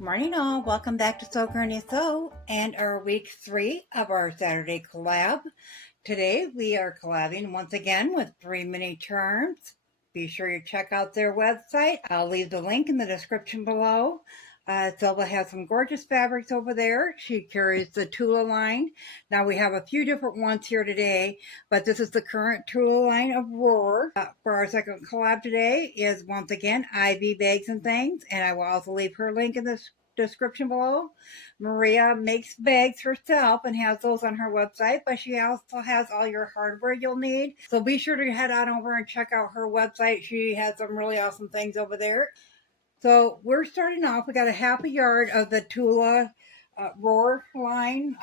Morning all, welcome back to Sew Granny Sew and our week 3 of our Saturday collab. Today we are collabing once again with 3 Mini Charms. Be sure you check out their website. I'll leave the link in the description below. Silva has some gorgeous fabrics over there. She carries the Tula line. Now we have a few different ones here today, but this is the current Tula line of Roar. For our second collab today is once again Ivy Bags and Things, and I will also leave her link in the description below. Maria makes bags herself and has those on her website, but she also has all your hardware you'll need. So be sure to head on over and check out her website. She has some really awesome things over there. So we're starting off. We got a half a yard of the Tula Roar line.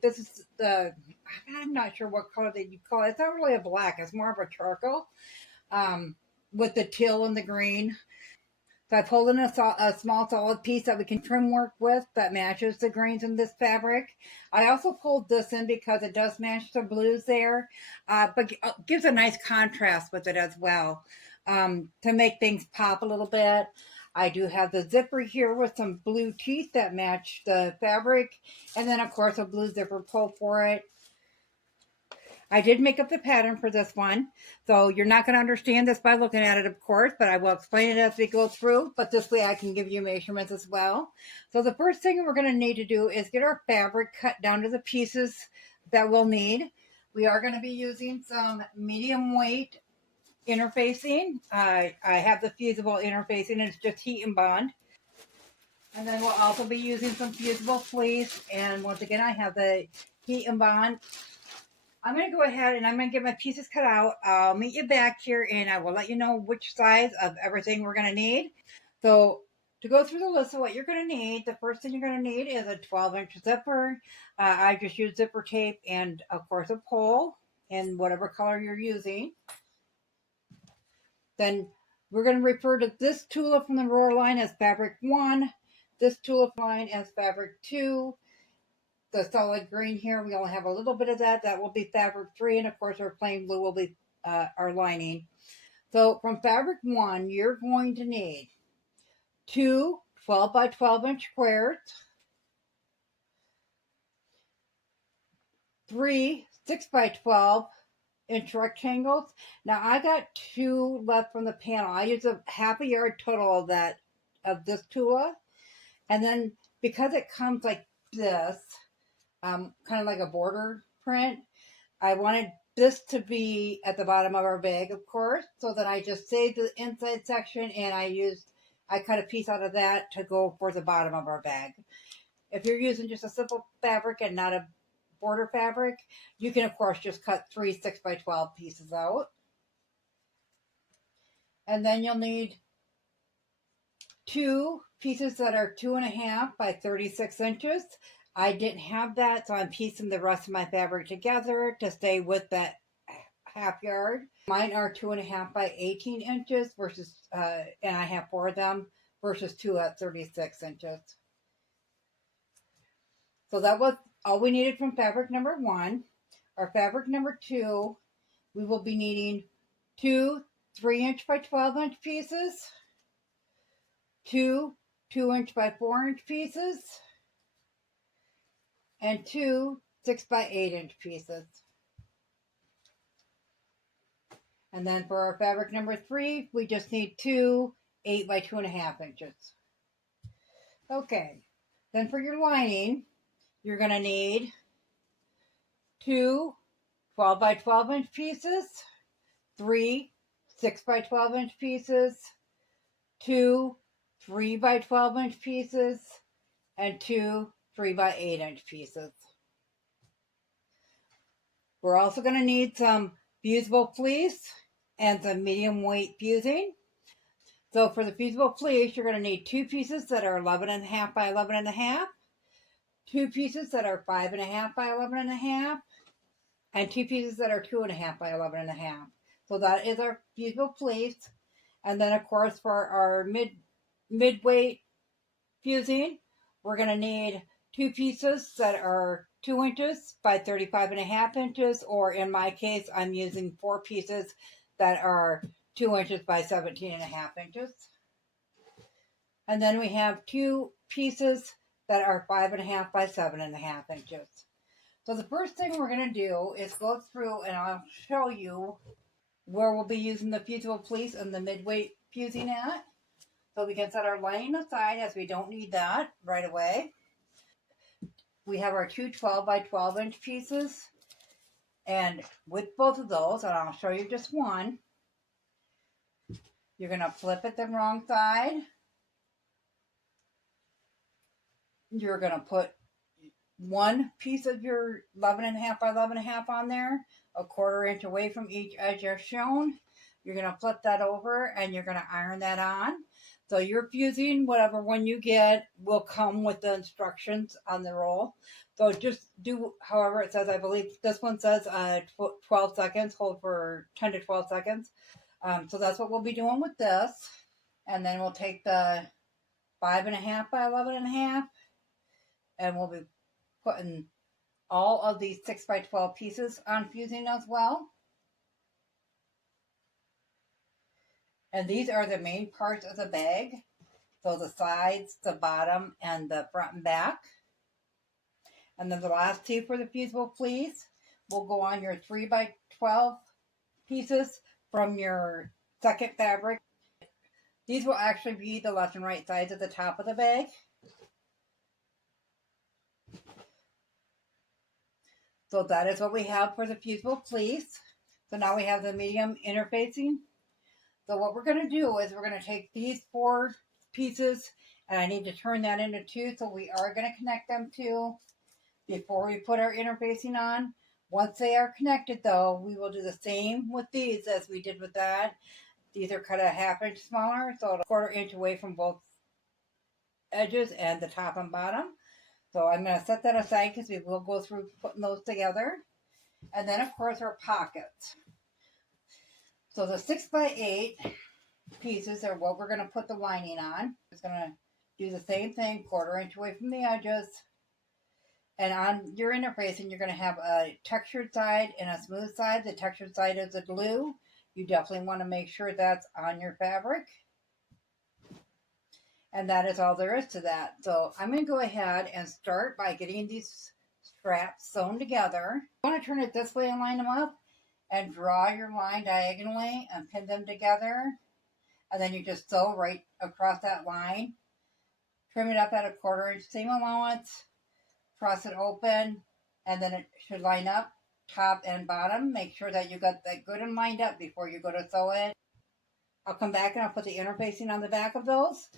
This is I'm not sure what color that you call it. It's not really a black. It's more of a charcoal with the teal and the green. So I pulled in a small solid piece that we can trim work with that matches the greens in this fabric. I also pulled this in because it does match the blues there, but gives a nice contrast with it as well to make things pop a little bit. I do have the zipper here with some blue teeth that match the fabric, and then of course a blue zipper pull for it. I did make up the pattern for this one, so you're not going to understand this by looking at it, of course, but I will explain it as we go through, but this way I can give you measurements as well. So the first thing we're going to need to do is get our fabric cut down to the pieces that we'll need. We are going to be using some medium weight interfacing. I have the fusible interfacing, and it's just heat and bond. And then we'll also be using some fusible fleece, and once again I have the heat and bond. I'm going to go ahead and I'm going to get my pieces cut out. I'll meet you back here and I will let you know which size of everything we're going to need. So to go through the list of what you're going to need, the first thing you're going to need is a 12-inch zipper. I just use zipper tape and, of course, a pole in whatever color you're using. Then we're going to refer to this Tula from the Roar line as fabric 1, this Tula line as fabric 2. The solid green here, we only have a little bit of that. That will be fabric 3, and of course our plain blue will be our lining. So from fabric 1, you're going to need 2 12 by 12 inch squares, 3 6 by 12 inch rectangles. Now I got 2 left from the panel. I use a half a yard total of this Tula, and then because it comes like this, kind of like a border print, I wanted this to be at the bottom of our bag, of course, so that I just saved the inside section and I cut a piece out of that to go for the bottom of our bag. If you're using just a simple fabric and not a border fabric, you can of course just cut 3 6 by 12 pieces out. And then you'll need 2 pieces that are 2.5 by 36 inches. I didn't have that, so I'm piecing the rest of my fabric together to stay with that half yard. Mine are 2.5 by 18 inches versus, and I have 4 of them versus 2 at 36 inches. So that was all we needed from fabric number 1. Our fabric number 2, we will be needing 2 3-inch by 12-inch pieces, 2 2-inch by 4-inch pieces, and 2 6 by 8-inch pieces. And then for our fabric number 3, we just need 2 8 by 2.5 inches. Okay, then for your lining, you're going to need 2 12 by 12 inch pieces, 3 6 by 12 inch pieces, 2 3 by 12 inch pieces, and 2 3 by 8 inch pieces. We're also going to need some fusible fleece and some medium weight fusing. So for the fusible fleece, you're going to need 2 pieces that are 11.5 by 11.5, 2 pieces that are 5.5 by 11.5, and 2 pieces that are 2.5 by 11.5. So that is our fusible fleece. And then of course for our mid-weight fusing, we're going to need 2 pieces that are 2 inches by 35.5 inches, or in my case, I'm using 4 pieces that are 2 inches by 17.5 inches. And then we have 2 pieces that are 5.5 by 7.5 inches. So the first thing we're going to do is go through and I'll show you where we'll be using the fusible fleece and the mid-weight fusing at. So we can set our lining aside as we don't need that right away. We have our 2 12 by 12 inch pieces. And with both of those, and I'll show you just one, you're going to flip it the wrong side. You're going to put one piece of your 11.5 by 11.5 on there, a 1/4 inch away from each edge as shown. You're going to flip that over and you're going to iron that on. So your fusing, whatever one you get, will come with the instructions on the roll. So just do however it says. I believe this one says 12 seconds, hold for 10 to 12 seconds. So that's what we'll be doing with this. And then we'll take the 5.5 by 11.5 and we'll be putting all of these 6 by 12 pieces on fusing as well. And these are the main parts of the bag. So the sides, the bottom, and the front and back. And then the last 2 for the fusible fleece will go on your 3 by 12 pieces from your second fabric. These will actually be the left and right sides at the top of the bag. So that is what we have for the fusible fleece. So now we have the medium interfacing. So what we're going to do is we're going to take these 4 pieces, and I need to turn that into 2, so we are going to connect them 2 before we put our interfacing on. Once they are connected, though, we will do the same with these as we did with that. These are cut a 1/2 inch smaller, so a 1/4 inch away from both edges and the top and bottom. So I'm going to set that aside because we will go through putting those together. And then, of course, our pockets. So the 6 by 8 pieces are what we're going to put the lining on. It's going to do the same thing, 1/4 inch away from the edges. And on your interfacing, you're going to have a textured side and a smooth side. The textured side is the glue. You definitely want to make sure that's on your fabric. And that is all there is to that. So I'm going to go ahead and start by getting these straps sewn together. You want to turn it this way and line them up and draw your line diagonally and pin them together. And then you just sew right across that line. Trim it up at a 1/4 inch seam allowance. Cross it open, and then it should line up top and bottom. Make sure that you got that good and lined up before you go to sew it. I'll come back and I'll put the interfacing on the back of those,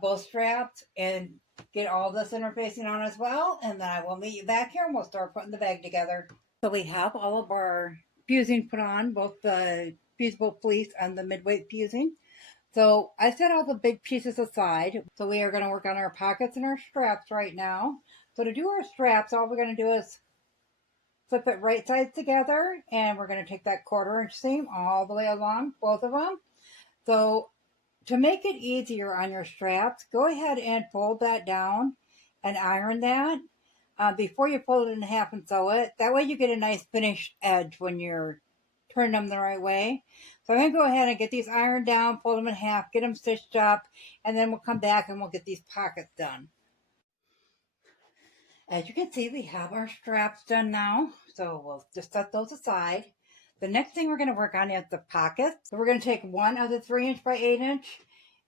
both straps, and get all this interfacing on as well. And then I will meet you back here and we'll start putting the bag together. So we have all of our fusing put on, both the fusible fleece and the mid-weight fusing. So I set all the big pieces aside. So we are going to work on our pockets and our straps right now. So to do our straps, all we're going to do is flip it right sides together, and we're going to take that 1/4 inch seam all the way along, both of them. So to make it easier on your straps, go ahead and fold that down and iron that before you fold it in half and sew it. That way you get a nice finished edge when you're turning them the right way. So I'm going to go ahead and get these ironed down, fold them in half, get them stitched up, and then we'll come back and we'll get these pockets done. As you can see, we have our straps done now, so we'll just set those aside. The next thing we're going to work on is the pockets. So we're going to take one of the 3 inch by 8 inch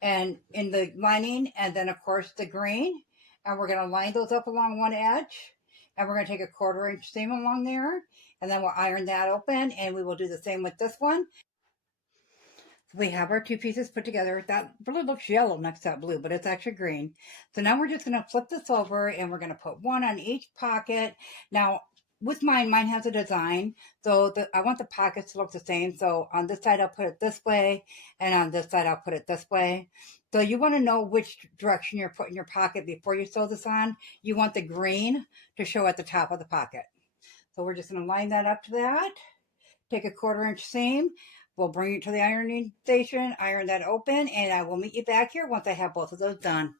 and in the lining, and then of course the green, and we're going to line those up along one edge, and we're going to take a 1/4 inch seam along there, and then we'll iron that open, and we will do the same with this one. We have our 2 pieces put together. That really looks yellow next to that blue, but it's actually green. So now we're just going to flip this over, and we're going to put one on each pocket. Now, with mine has a design, so I want the pockets to look the same. So on this side, I'll put it this way, and on this side, I'll put it this way. So you want to know which direction you're putting your pocket before you sew this on. You want the green to show at the top of the pocket. So we're just going to line that up to that. Take a 1/4 inch seam. We'll bring it to the ironing station, iron that open, and I will meet you back here once I have both of those done.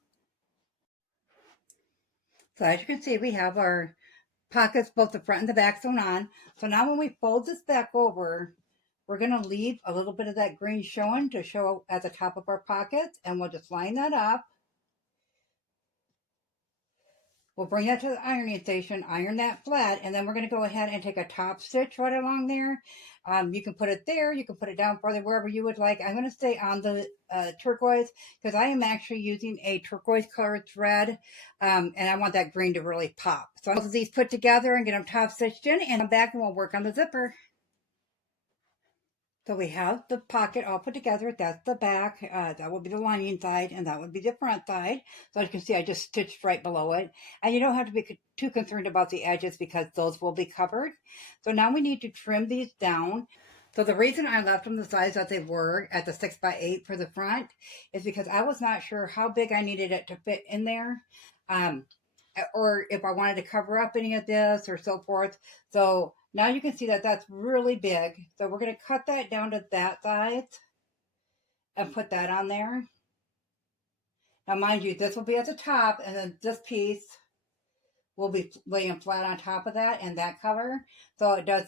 So as you can see, we have our pockets, both the front and the back, sewn on. So now when we fold this back over, we're going to leave a little bit of that green showing to show at the top of our pockets, and we'll just line that up. We'll bring that to the ironing station, iron that flat, and then we're going to go ahead and take a top stitch right along there. You can put it there, you can put it down further, wherever you would like. I'm going to stay on the turquoise because I am actually using a turquoise colored thread, and I want that green to really pop. So I'll get these put together and get them top stitched in, and come back and we'll work on the zipper. So we have the pocket all put together. That's the back. That will be the lining side, and that would be the front side. So as you can see, I just stitched right below it. And you don't have to be too concerned about the edges because those will be covered. So now we need to trim these down. So the reason I left them the size that they were at the 6x8 for the front is because I was not sure how big I needed it to fit in there. Or if I wanted to cover up any of this or so forth. So now you can see that that's really big. So we're going to cut that down to that size and put that on there. Now mind you, this will be at the top, and then this piece will be laying flat on top of that in that color. So it does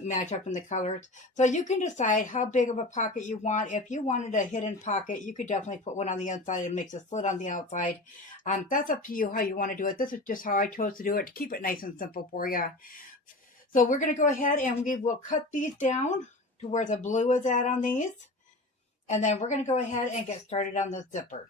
match up in the colors. So you can decide how big of a pocket you want. If you wanted a hidden pocket, you could definitely put one on the inside and make a slit on the outside. That's up to you how you want to do it. This is just how I chose to do it to keep it nice and simple for you. So we're going to go ahead and we will cut these down to where the blue is at on these. And then we're going to go ahead and get started on the zipper.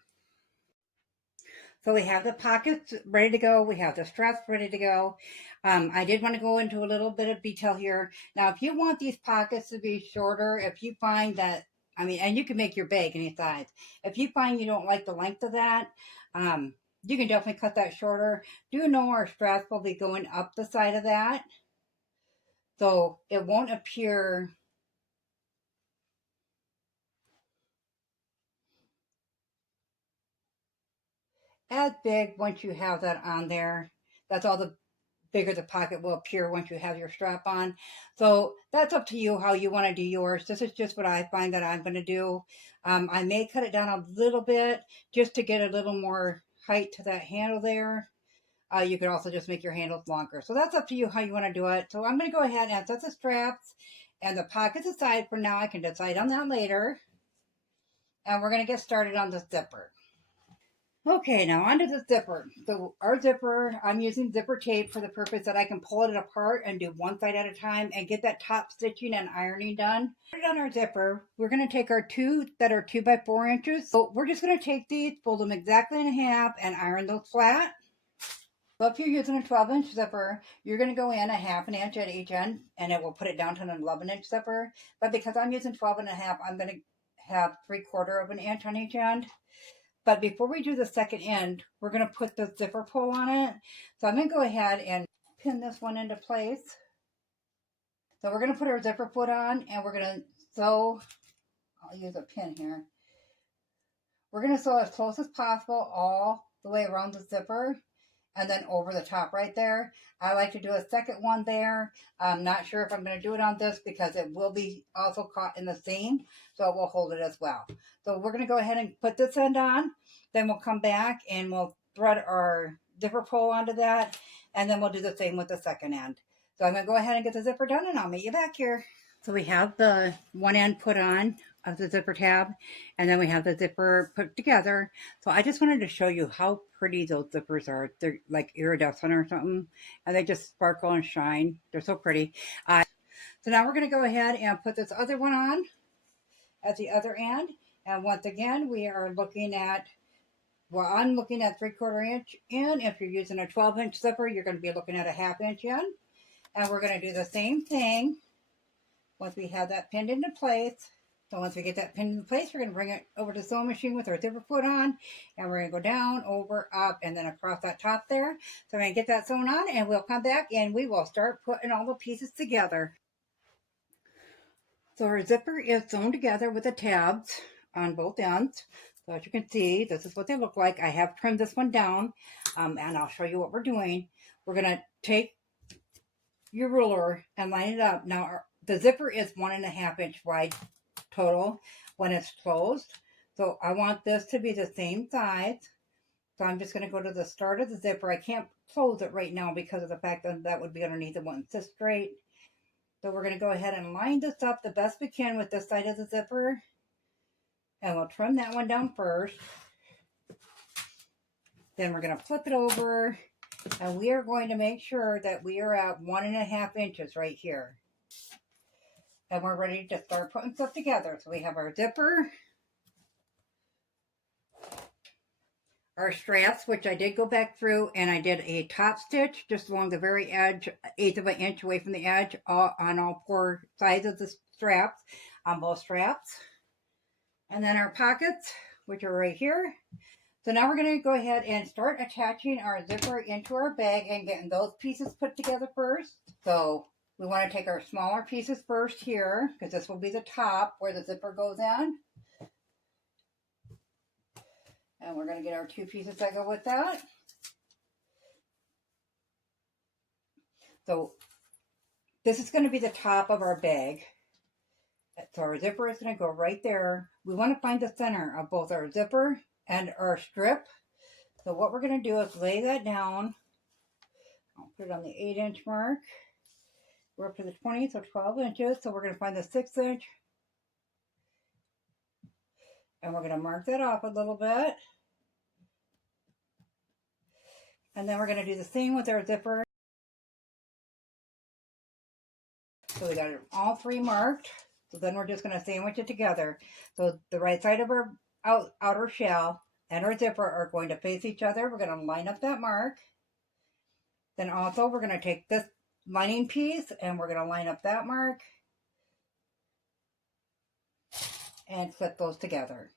So we have the pockets ready to go. We have the straps ready to go. I did want to go into a little bit of detail here. Now, if you want these pockets to be shorter, if you find that, and you can make your bag any size. If you find you don't like the length of that, you can definitely cut that shorter. Do know our straps will be going up the side of that. So it won't appear as big once you have that on there. That's all the bigger the pocket will appear once you have your strap on. So that's up to you how you want to do yours. This is just what I find that I'm going to do. I may cut it down a little bit just to get a little more height to that handle there. You could also just make your handles longer. So that's up to you how you want to do it. So I'm going to go ahead and set the straps and the pockets aside for now. I can decide on that later. And we're going to get started on the zipper. Okay, now onto the zipper. So our zipper, I'm using zipper tape for the purpose that I can pull it apart and do one side at a time and get that top stitching and ironing done. On our zipper, we're going to take our two that are 2x4 inches. So we're just going to take these, fold them exactly in half, and iron those flat. So if you're using a 12-inch zipper, you're going to go in a half an inch at each end, and it will put it down to an 11-inch zipper. But because I'm using 12 and a half, I'm going to have 3/4 of an inch on each end. But before we do the second end, we're going to put the zipper pull on it. So I'm going to go ahead and pin this one into place. So we're going to put our zipper foot on, and we're going to sew. I'll use a pin here. We're going to sew as close as possible all the way around the zipper and then over the top right there. I like to do a second one there. I'm not sure if I'm going to do it on this because it will be also caught in the seam, so it will hold it as well. So we're going to go ahead and put this end on. Then we'll come back and we'll thread our zipper pull onto that, and then we'll do the same with the second end. So I'm going to go ahead and get the zipper done, and I'll meet you back here. So we have the one end put on of the zipper tab, and then we have the zipper put together. So I just wanted to show you how pretty those zippers are. They're like iridescent or something, and they just sparkle and shine. They're so pretty. So now we're going to go ahead and put this other one on at the other end. And once again, we are looking at, well, I'm looking at 3/4 inch in. If you're using a 12-inch zipper, you're going to be looking at a 1/2 inch in. And we're going to do the same thing once we have that pinned into place. So once we get that pinned into place, we're going to bring it over to the sewing machine with our zipper foot on, and we're going to go down, over, up, and then across that top there. So we're going to get that sewn on, and we'll come back and we will start putting all the pieces together. So our zipper is sewn together with the tabs on both ends. So as you can see, this is what they look like. I have trimmed this one down, and I'll show you what we're doing. We're going to take your ruler and line it up. Now, the zipper is 1.5 inch wide total when it's closed. So I want this to be the same size. So I'm just going to go to the start of the zipper. I can't close it right now because of the fact that that would be underneath. It won't sit straight. So we're going to go ahead and line this up the best we can with this side of the zipper. And we'll trim that one down first. Then we're going to flip it over And we are going to make sure that we are at 1.5 inches right here. And we're ready to start putting stuff together. So we have our zipper, our straps, which I did go back through and I did a top stitch just along the very edge, 1/8 of an inch away from the edge, on all 4 sides of the straps, on both straps. And then our pockets, which are right here. So now we're going to go ahead and start attaching our zipper into our bag and getting those pieces put together first. So we want to take our smaller pieces first here, because this will be the top where the zipper goes in. And we're going to get our 2 pieces that go with that. So this is going to be the top of our bag. So our zipper is going to go right there. We want to find the center of both our zipper and our strip. So what we're going to do is lay that down. I'll put it on the 8-inch mark. We're up to the 20, so 12 inches. So we're going to find the 6-inch. And we're going to mark that off a little bit. And then we're going to do the same with our zipper. So we got all 3 marked. So then we're just going to sandwich it together. So the right side of our outer shell and our zipper are going to face each other. We're going to line up that mark. Then also we're going to take this lining piece and we're going to line up that mark and flip those together.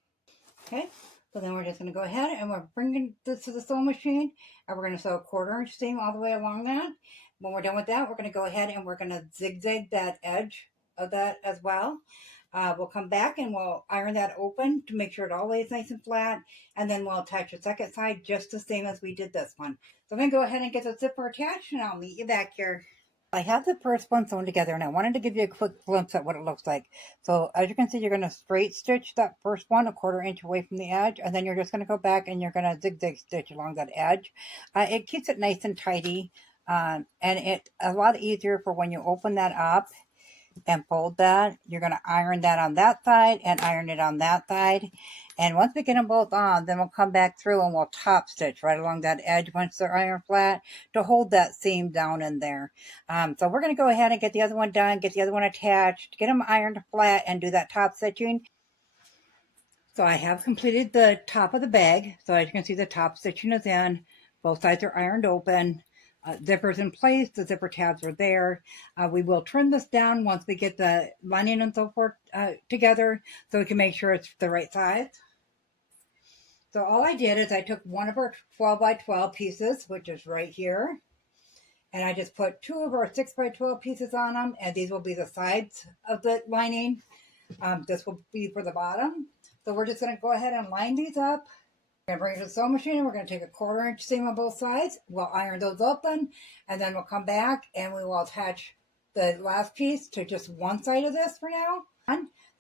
Okay, so then we're just going to go ahead and we're bringing this to the sewing machine and we're going to sew a 1/4 inch seam all the way along that. When we're done with that, we're going to go ahead and we're going to zigzag that edge of that as well. We'll come back and we'll iron that open to make sure it all lays nice and flat, and then we'll attach the second side just the same as we did this one. So I'm going to go ahead and get the zipper attached and I'll meet you back here. I have the first one sewn together and I wanted to give you a quick glimpse at what it looks like. So as you can see, you're going to straight stitch that first one 1/4 inch away from the edge, and then you're just going to go back and you're going to zigzag stitch along that edge. It keeps it nice and tidy, and it's a lot easier for when you open that up and fold that. You're going to iron that on that side and iron it on that side. And once we get them both on, then we'll come back through and we'll top stitch right along that edge once they're ironed flat to hold that seam down in there. So we're going to go ahead and get the other one done, get the other one attached, get them ironed flat, and do that top stitching. So I have completed the top of the bag. So as you can see, the top stitching is in. Both sides are ironed open. Zipper's in place. The zipper tabs are there. We will trim this down once we get the lining and so forth together, so we can make sure it's the right size. So all I did is I took one of our 12 by 12 pieces, which is right here, and I just put 2 of our 6 by 12 pieces on them, and these will be the sides of the lining. This will be for the bottom. So we're just going to go ahead and line these up. We're going to bring it to the sewing machine and we're going to take a 1/4 inch seam on both sides. We'll iron those open and then we'll come back and we will attach the last piece to just one side of this for now.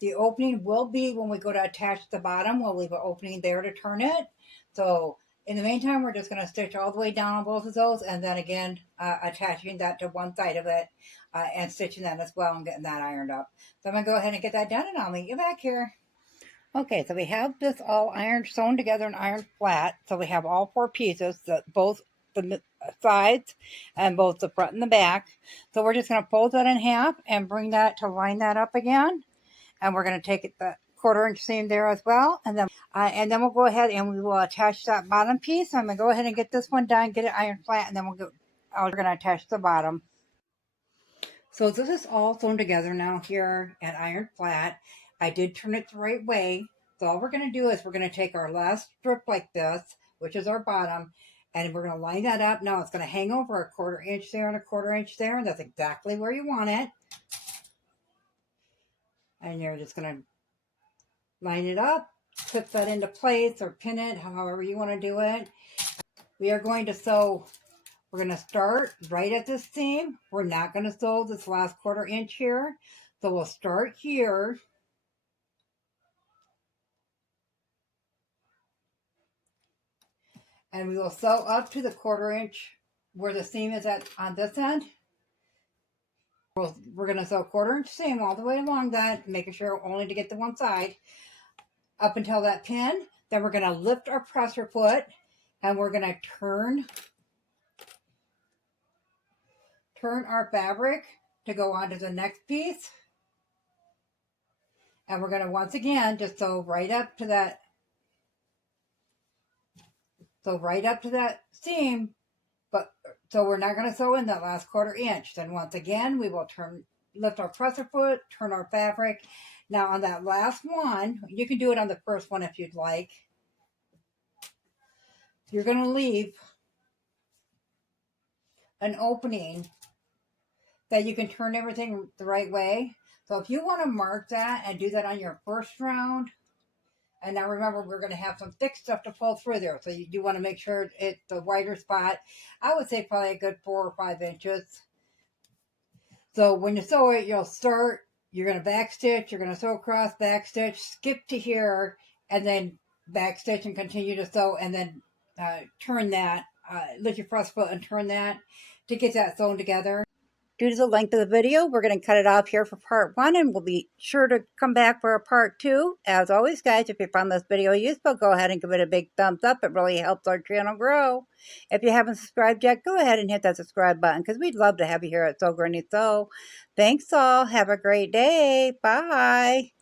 The opening will be when we go to attach the bottom. We'll leave an opening there to turn it. So in the meantime, we're just going to stitch all the way down on both of those and then again attaching that to one side of it and stitching that as well and getting that ironed up. So I'm going to go ahead and get that done and I'll meet you back here. Okay, so we have this all ironed, sewn together and ironed flat. So we have all 4 pieces, both the sides and both the front and the back. So we're just going to fold that in half and bring that to line that up again. And we're going to take the 1/4 inch seam there as well. And then we'll go ahead and we will attach that bottom piece. I'm going to go ahead and get this one done, get it ironed flat, and then we're going to attach the bottom. So this is all sewn together now here and ironed flat. I did turn it the right way. So all we're going to do is we're going to take our last strip like this, which is our bottom, and we're going to line that up. Now it's going to hang over a 1/4 inch there and a 1/4 inch there, and that's exactly where you want it. And you're just going to line it up, put that into place or pin it, however you want to do it. We are going to sew. We're going to start right at this seam. We're not going to sew this last 1/4 inch here. So we'll start here. And we will sew up to the 1/4 inch where the seam is at on this end. We're going to sew 1/4 inch seam all the way along that, making sure only to get the one side up until that pin. Then we're going to lift our presser foot and we're going to turn turn our fabric to go on to the next piece. And we're going to once again just sew right up to that. So right up to that seam, but so we're not going to sew in that last 1/4 inch. Then once again, we will lift our presser foot, turn our fabric. Now on that last one, you can do it on the first one if you'd like. You're going to leave an opening that you can turn everything the right way. So if you want to mark that and do that on your first round, and now remember, we're going to have some thick stuff to pull through there. So you do want to make sure it's the wider spot. I would say probably a good 4 or 5 inches. So when you sew it, you'll start, you're going to backstitch, you're going to sew across, backstitch, skip to here, and then backstitch and continue to sew, and then turn that, lift your press foot and turn that to get that sewn together. Due to the length of the video, we're going to cut it off here for part 1, and we'll be sure to come back for a part 2. As always, guys, if you found this video useful, go ahead and give it a big thumbs up. It really helps our channel grow. If you haven't subscribed yet, go ahead and hit that subscribe button, because we'd love to have you here at Sew Granny Sew. Thanks all. Have a great day. Bye.